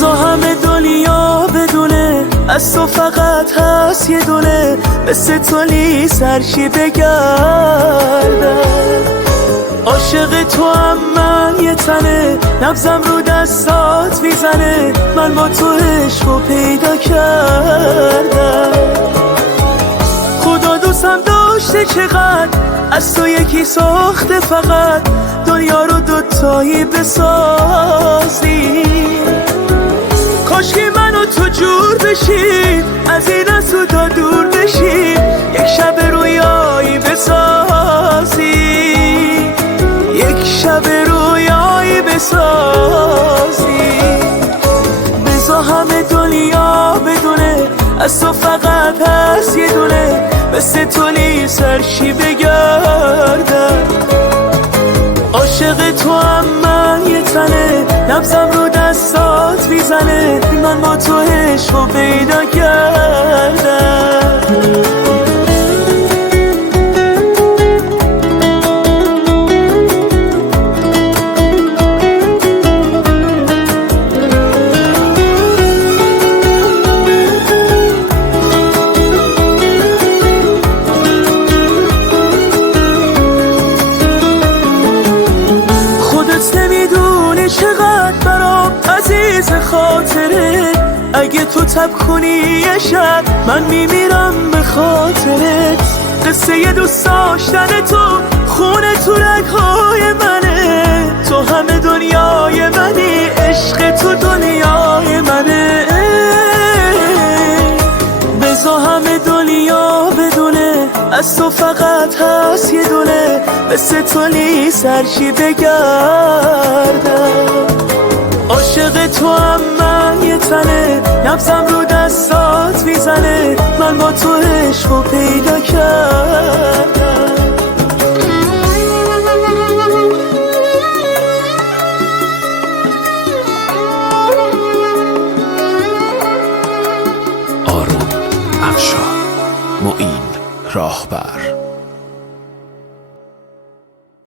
بزا همه دنیا بدونه از تو فقط هست یه دونه، مثل تو سرشی بگردم. عاشق تو هم من یه تنه، نبزم رو دستات میزنه، من با تو عشقو پیدا کردم. خدا دوستم داشته چقدر، از تو یکی ساخته فقط، دنیا رو دوتایی بسازی. کاشکی من و تو جور بشیم، از این از تو تا دور بشیم، یک شب رویایی بسازی، یک شب رویایی بسازی. بزا همه دنیا بدونه از تو فقط هست یه دونه، مثل تو سرشی بگردم. عاشق تو هم من یه تنه، نبزم رو دستات میزنه، من با تو عشقو پیدا کردم. نمیدونه چقدر برام عزیز خاطره، اگه تو تب کنی یه شب من میمیرم به خاطرت. قصه یه دوست داشتن تو خونه تو رگهای منه، تو همه دنیای منی، عشق تو دنیای منه. بزا همه دنیا بدونه از تو فقط هست یه دونه، مثل تو سرشی بگردم. عاشق تو هم من یه تنه، نبزم رو دستات میزنه، من با تو عشقو پیدا کردم.